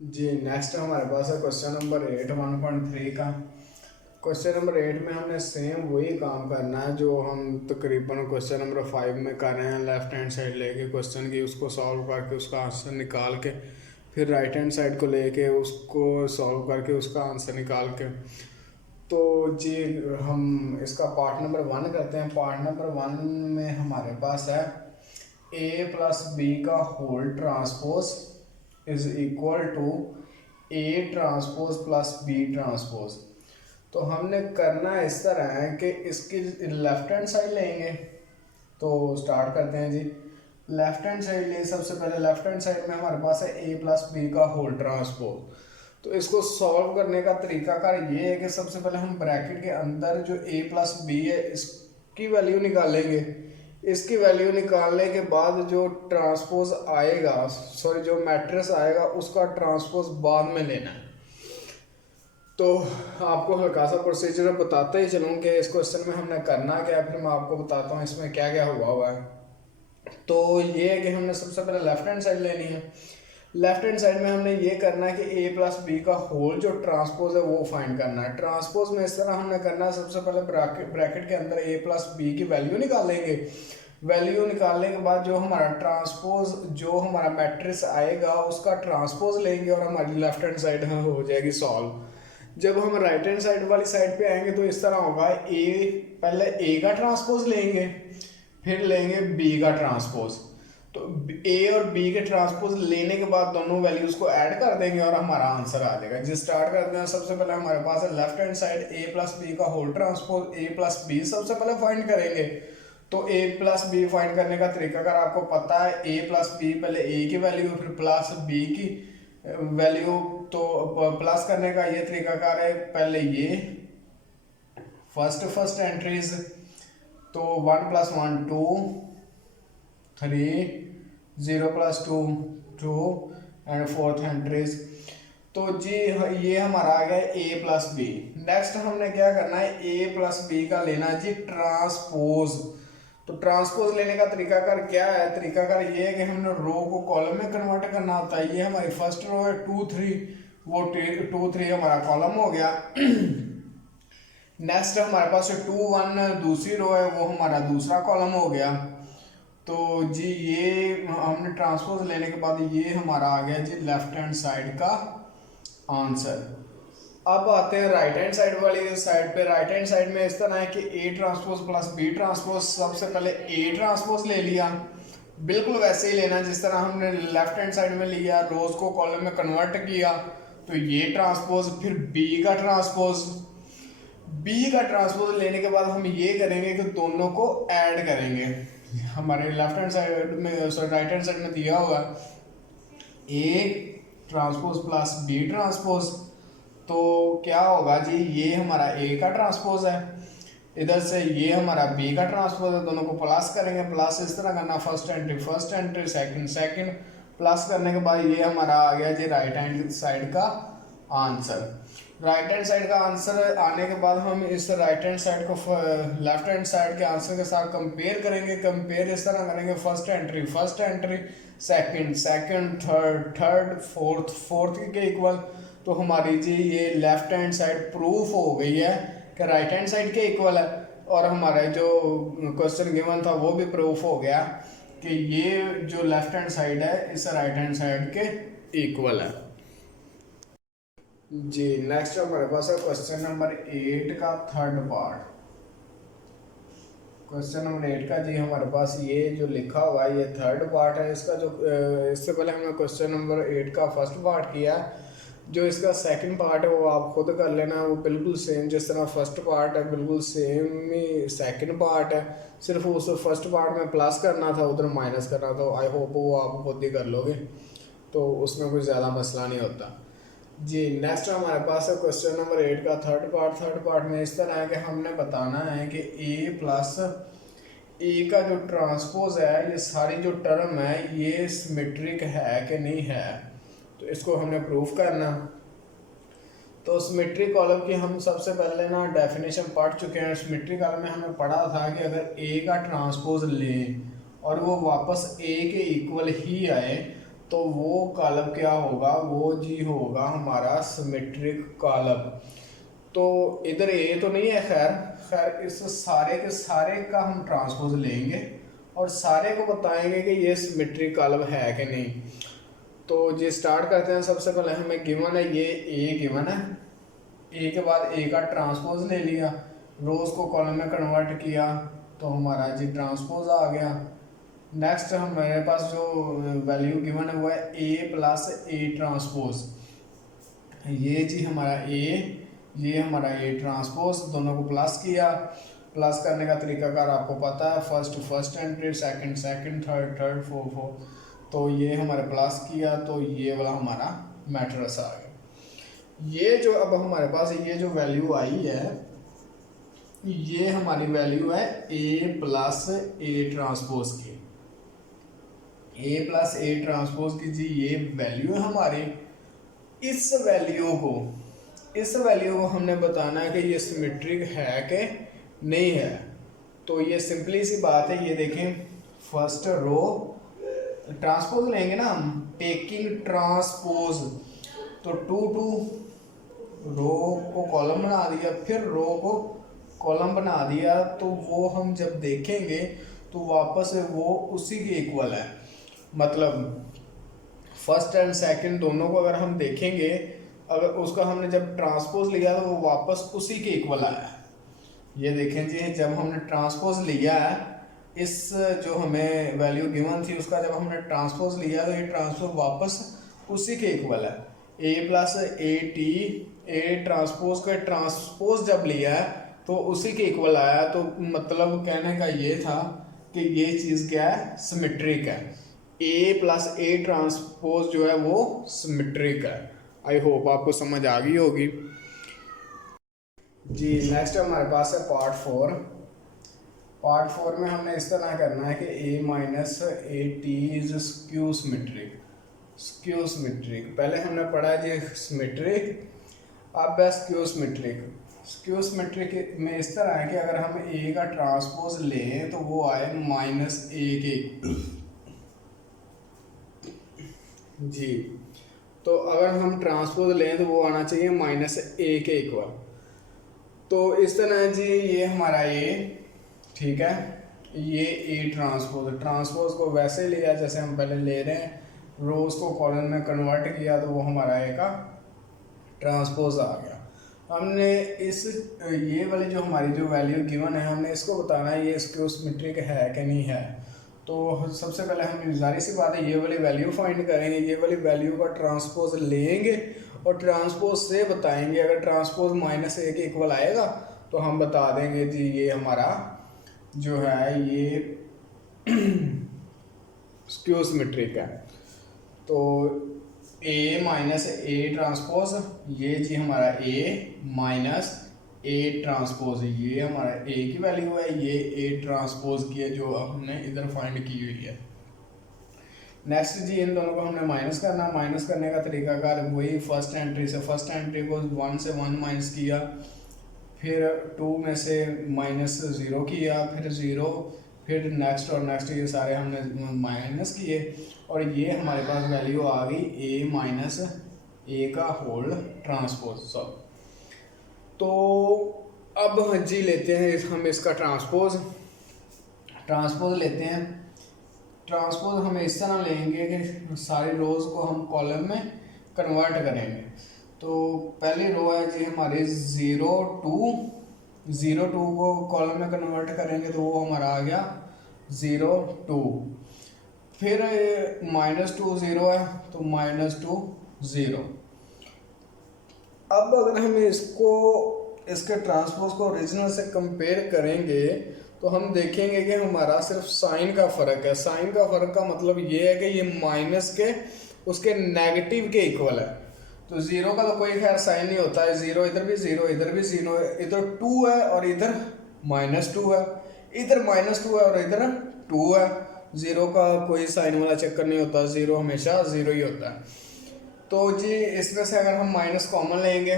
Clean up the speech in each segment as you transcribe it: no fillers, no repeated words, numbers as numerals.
जी next हमारे पास है क्वेश्चन नंबर 8 1.3 का। क्वेश्चन नंबर 8 में हमने सेम वही काम करना है जो हम तकरीबन क्वेश्चन नंबर 5 में कर रहे हैं। लेफ्ट हैंड साइड लेके क्वेश्चन की उसको सॉल्व करके उसका आंसर निकाल के फिर राइट हैंड साइड को लेके उसको सॉल्व करके उसका आंसर निकाल के। तो जी हम इसका पार्ट नंबर 1 करते हैं। पार्ट नंबर 1 में हमारे पास है ए प्लस बी का whole transpose is equal to A transpose plus B transpose. तो हमने करना इस तरह है कि इसकी लेफ्ट हैंड साइड लेंगे। तो स्टार्ट करते हैं जी। लेफ्ट हैंड साइड लिए सबसे पहले लेफ्ट हैंड साइड में हमारे पास है ए प्लस बी का होल ट्रांसपोज। तो इसको सॉल्व करने का तरीकाकार ये है कि सबसे पहले हम ब्रैकेट के अंदर जो ए प्लस बी है इसकी वैल्यू निकालेंगे। इसकी वैल्यू निकालने के बाद जो ट्रांसपोज आएगा, सॉरी जो मैट्रिक्स आएगा उसका ट्रांसपोज बाद में लेना है। तो आपको हल्का सा प्रोसीजर बताते ही चलूँ कि इस क्वेश्चन में हमने करना क्या है, फिर मैं आपको बताता हूँ इसमें क्या क्या हुआ है। तो ये है कि हमने सबसे पहले लेफ्ट हैंड साइड लेनी है। लेफ्ट हैंड साइड में हमने ये करना है कि ए प्लस बी का होल जो ट्रांसपोज है वो फाइंड करना है। ट्रांसपोज में इस तरह हमने करना है, सबसे पहले ब्रैकेट के अंदर ए प्लस बी की वैल्यू निकालेंगे। वैल्यू निकालने के बाद जो हमारा ट्रांसपोज जो हमारा मैट्रिक्स आएगा उसका ट्रांसपोज लेंगे और हमारी लेफ्ट हैंड साइड हो जाएगी सॉल्व। जब हम राइट हैंड साइड वाली साइड पे आएंगे तो इस तरह होगा, ए पहले ए का ट्रांसपोज लेंगे फिर लेंगे बी का ट्रांसपोज। तो ए और बी के ट्रांसपोज लेने के बाद दोनों वैल्यूज को ऐड कर देंगे और हमारा आंसर आ जाएगा। जिस स्टार्ट करते हैं, सबसे पहले हमारे पास है left hand side A plus B का whole transpose A plus B सबसे पहले फाइंड करेंगे। तो ए प्लस बी फाइंड करने का तरीका अगर आपको पता है, ए प्लस बी पहले ए की वैल्यू फिर प्लस बी की वैल्यू। तो प्लस करने का ये तरीकाकार है, पहले ये फर्स्ट एंट्रीज। तो 1 plus 1 2 3 0 plus 2 2 and fourth entries. तो जी ये हमारा आ गया ए प्लस बी। नेक्स्ट हमने क्या करना है, ए प्लस बी का लेना है जी ट्रांसपोज। तो ट्रांसपोज लेने का तरीकाकार क्या है, तरीकाकार ये है कि हमने रो को कॉलम में कन्वर्ट करना होता है। ये हमारी फर्स्ट रो है 2 3, वो 2 3 हमारा कॉलम हो गया। नेक्स्ट हमारे पास 2 1 दूसरी रो है, वो हमारा दूसरा कॉलम हो गया। तो जी ये हमने ट्रांसपोज लेने के बाद ये हमारा आ गया जी लेफ्ट हैंड साइड का आंसर। अब आते हैं राइट हैंड साइड वाली साइड पे। राइट हैंड साइड में इस तरह है कि A transpose plus B transpose. सबसे पहले ए ट्रांसपोज ले लिया, बिल्कुल वैसे ही लेना जिस तरह हमने लेफ्ट हैंड साइड में लिया, रोज को कॉलम में कन्वर्ट किया। तो ये ट्रांसपोज फिर बी का ट्रांसपोज। बी का ट्रांसपोज लेने के बाद हम ये करेंगे कि दोनों को ऐड करेंगे। हमारे लेफ्ट हैंड साइड में सॉरी राइट हैंड साइड में दिया हुआ A transpose plus B transpose. तो क्या होगा जी, ये हमारा ए का ट्रांसपोज है, इधर से ये हमारा बी का ट्रांसपोज है, दोनों को प्लस करेंगे। प्लस इस तरह करना, first entry second second, plus करने के बाद ये हमारा आ गया जी राइट हैंड साइड का आंसर। राइट हैंड साइड का आंसर आने के बाद हम इस राइट हैंड साइड को लेफ्ट हैंड साइड के आंसर के साथ कंपेयर करेंगे। कंपेयर इस तरह करेंगे, first entry second second third fourth के इक्वल। तो हमारी जी ये लेफ्ट हैंड साइड प्रूफ हो गई है कि राइट हैंड साइड के इक्वल है। और हमारा जो क्वेश्चन गिवन था वो भी प्रूफ हो गया कि ये जो लेफ्ट हैंड साइड है इस राइट हैंड साइड के इक्वल है। जी नेक्स्ट हमारे पास है क्वेश्चन नंबर 8 का थर्ड पार्ट। क्वेश्चन नंबर 8 का जी हमारे पास ये जो लिखा हुआ है ये थर्ड पार्ट है इसका। जो इससे पहले हमने क्वेश्चन नंबर 8 का फर्स्ट पार्ट किया, जो इसका सेकंड पार्ट है वो आप खुद कर लेना। वो बिल्कुल सेम जिस तरह फर्स्ट पार्ट है बिल्कुल सेम ही सेकंड पार्ट है, सिर्फ उस फर्स्ट पार्ट में प्लस करना था उधर माइनस करना था। आई होप वो आप खुद ही कर लोगे, तो उसमें कोई ज़्यादा मसला नहीं होता। जी नेक्स्ट हमारे पास है क्वेश्चन नंबर 8 का थर्ड पार्ट। थर्ड पार्ट में इस तरह है कि हमने बताना है कि ए प्लस ए का जो ट्रांसपोज है, ये सारी जो टर्म है ये सिमेट्रिक है कि नहीं है, तो इसको हमने प्रूफ करना। तो सिमेट्रिक कॉलम की हम सबसे पहले ना डेफिनेशन पढ़ चुके हैं। सिमेट्रिक कॉलम में हमें पढ़ा था कि अगर ए का ट्रांसपोज लें और वो वापस ए के इक्वल ही आए तो वो कॉलम क्या होगा, वो जी होगा हमारा सिमेट्रिक कॉलम। तो इधर ए तो नहीं है, खैर खैर इस सारे के सारे का हम ट्रांसपोज लेंगे और सारे को बताएंगे कि ये सिमेट्रिक कॉलम है कि नहीं। तो जी स्टार्ट करते हैं। सबसे पहले हमें गिवन है ये ए गिवन है, ए के बाद ए का ट्रांसपोज ले लिया, रोज को कॉलम में कन्वर्ट किया तो हमारा जी ट्रांसपोज आ गया। नेक्स्ट हमारे पास जो वैल्यू गिवन है वो है ए प्लस ए ट्रांसपोज, ये जी हमारा ए, ये हमारा ए ट्रांसपोज, दोनों को प्लस किया। प्लस करने का तरीकाकार आपको पता है, first entry, second third fourth. तो ये हमारे प्लस किया तो ये वाला हमारा मैट्रिक्स आ गया। ये जो अब हमारे पास ये जो वैल्यू आई है, ये हमारी वैल्यू है ए प्लस ए ट्रांसपोज की, ए प्लस ए ट्रांसपोज की जी ये वैल्यू है हमारी। इस वैल्यू को हमने बताना है कि ये सिमेट्रिक है कि नहीं है। तो ये सिंपली सी बात है, ये देखें फर्स्ट रो ट्रांसपोज लेंगे ना हम, टेकिंग ट्रांसपोज, तो टू रो को कॉलम बना दिया, फिर रो को कॉलम बना दिया, तो वो हम जब देखेंगे तो वापस वो उसी के इक्वल है। मतलब फर्स्ट एंड सेकंड दोनों को अगर हम देखेंगे, अगर उसका हमने जब ट्रांसपोज लिया तो वो वापस उसी के इक्वल आया। ये देखें जी, जब हमने ट्रांसपोज लिया है, इस जो हमें वैल्यू गिवन थी उसका जब हमने ट्रांसपोज लिया तो ये ट्रांसपोज वापस उसी के इक्वल है। A plus A T, A transpose का ट्रांसपोज जब लिया है तो उसी के इक्वल आया। तो मतलब कहने का ये था कि ये चीज़ क्या है, सिमेट्रिक है। ए प्लस ए ट्रांसपोज जो है वो सिमेट्रिक है। आई होप आपको समझ आ गई होगी जी। नेक्स्ट हमारे पास है पार्ट 4। पार्ट 4 में हमने इस तरह करना है कि A minus A T is skew symmetric. Skew symmetric पहले हमने पढ़ा जी सिमेट्रिक, अब है स्क्यू सिमेट्रिक। स्क्यू सिमेट्रिक में इस तरह है कि अगर हम ए का ट्रांसपोज लें तो वो आए माइनस ए के जी। तो अगर हम ट्रांसपोज लें तो वो आना चाहिए माइनस ए के इक्वल। तो इस तरह जी ये हमारा ए, ठीक है, ये ए ट्रांसपोज को वैसे लिया जैसे हम पहले ले रहे हैं, रोज को कॉलम में कन्वर्ट किया तो वो हमारा ए का ट्रांसपोज आ गया। हमने इस ये वाली जो हमारी जो वैल्यू गिवन है, हमने इसको बताना है ये स्क्यू सिमेट्रिक है कि नहीं है। तो सबसे पहले हम जाहिर सी बात है ये वाली वैल्यू फाइंड करेंगे, ये वाली वैल्यू का ट्रांसपोज लेंगे और ट्रांसपोज से बताएंगे। अगर ट्रांसपोज माइनस ए के इक्वल आएगा तो हम बता देंगे जी ये हमारा जो है ये स्क्यू सिमेट्रिक है। तो ए माइनस ए ट्रांसपोज, ये जी हमारा ए माइनस ए ट्रांसपोज, ये हमारा ए की वैल्यू है, ये ए ट्रांसपोज की है जो हमने इधर फाइंड की हुई है। नेक्स्ट जी इन दोनों को हमने माइनस करना। माइनस करने का तरीकाकार वही फर्स्ट एंट्री से, फर्स्ट एंट्री को 1 से 1 माइनस किया, फिर 2 में से माइनस 0 किया, फिर 0, फिर नेक्स्ट और नेक्स्ट, ये सारे हमने माइनस किए और ये हमारे पास वैल्यू आ गई ए माइनस ए का होल ट्रांसपोज सब। तो अब जी लेते हैं हम इसका ट्रांसपोज लेते हैं। ट्रांसपोज हमें इस तरह लेंगे कि सारी रोज़ को हम कॉलम में कन्वर्ट करेंगे। तो पहली रो है जी हमारी 0 2 को कॉलम में कन्वर्ट करेंगे तो वो हमारा आ गया 0 2। फिर -2 0 है तो -2 0। अब अगर हम इसके ट्रांसपोज को ओरिजिनल से कंपेयर करेंगे तो हम देखेंगे कि हमारा सिर्फ साइन का फ़र्क है। साइन का फ़र्क का मतलब ये है कि ये माइनस के उसके नेगेटिव के इक्वल है। तो 0 का तो कोई खैर साइन नहीं होता है, 0 इधर भी 0 इधर भी 0 है, इधर 2 है और इधर -2 है, इधर -2 है और इधर 2 है। 0 का कोई साइन वाला चक्कर नहीं होता, 0 हमेशा 0 ही होता है। तो जी इसमें से अगर हम माइनस कॉमन लेंगे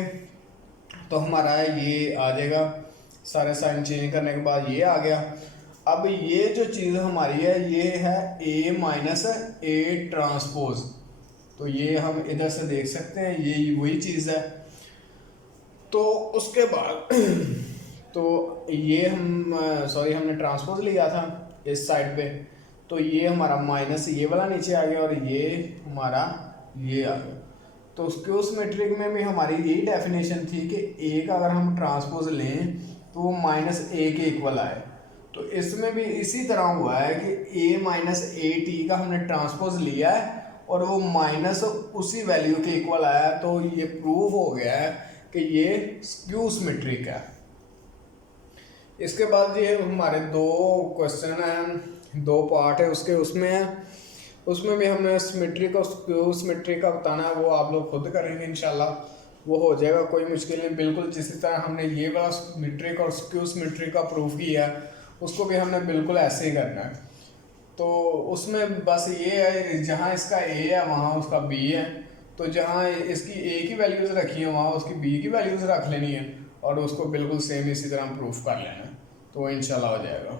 तो हमारा ये आ जाएगा, सारे साइन चेंज करने के बाद ये आ गया। अब ये जो चीज़ हमारी है ये है ए माइनस ए ट्रांसपोज। तो ये हम इधर से देख सकते हैं, ये वही चीज़ है। तो उसके बाद तो ये हम सॉरी हमने ट्रांसपोज लिया था इस साइड पे, तो ये हमारा माइनस ये वाला नीचे आ गया और ये हमारा ये आ गया। तो स्क्यूज मेट्रिक में भी हमारी यही डेफिनेशन थी कि ए का अगर हम ट्रांसपोज लें तो वो माइनस ए के इक्वल आए। तो इसमें भी इसी तरह हुआ है कि ए माइनस ए टी का हमने ट्रांसपोज लिया है और वो माइनस उसी वैल्यू के इक्वल आया। तो ये प्रूव हो गया है कि ये स्क्यू सिमेट्रिक है। इसके बाद ये हमारे दो क्वेश्चन हैं, दो पार्ट है उसके, उसमें भी हमने सिमेट्रिक और स्क्यू सिमेट्रिक का बताना है, वो आप लोग खुद करेंगे इंशाल्लाह, वो हो जाएगा, कोई मुश्किल नहीं। बिल्कुल जिस तरह हमने ये वाला सिमेट्रिक और स्क्यू सिमेट्रिक का प्रूफ किया है उसको भी हमने बिल्कुल ऐसे ही करना है। तो उसमें बस ये है जहाँ इसका ए है वहाँ उसका बी है, तो जहाँ इसकी ए की वैल्यूज़ रखी है वहाँ उसकी बी की वैल्यूज़ रख लेनी है और उसको बिल्कुल सेम इसी तरह प्रूफ कर लेना है, तो इंशाल्लाह हो जाएगा।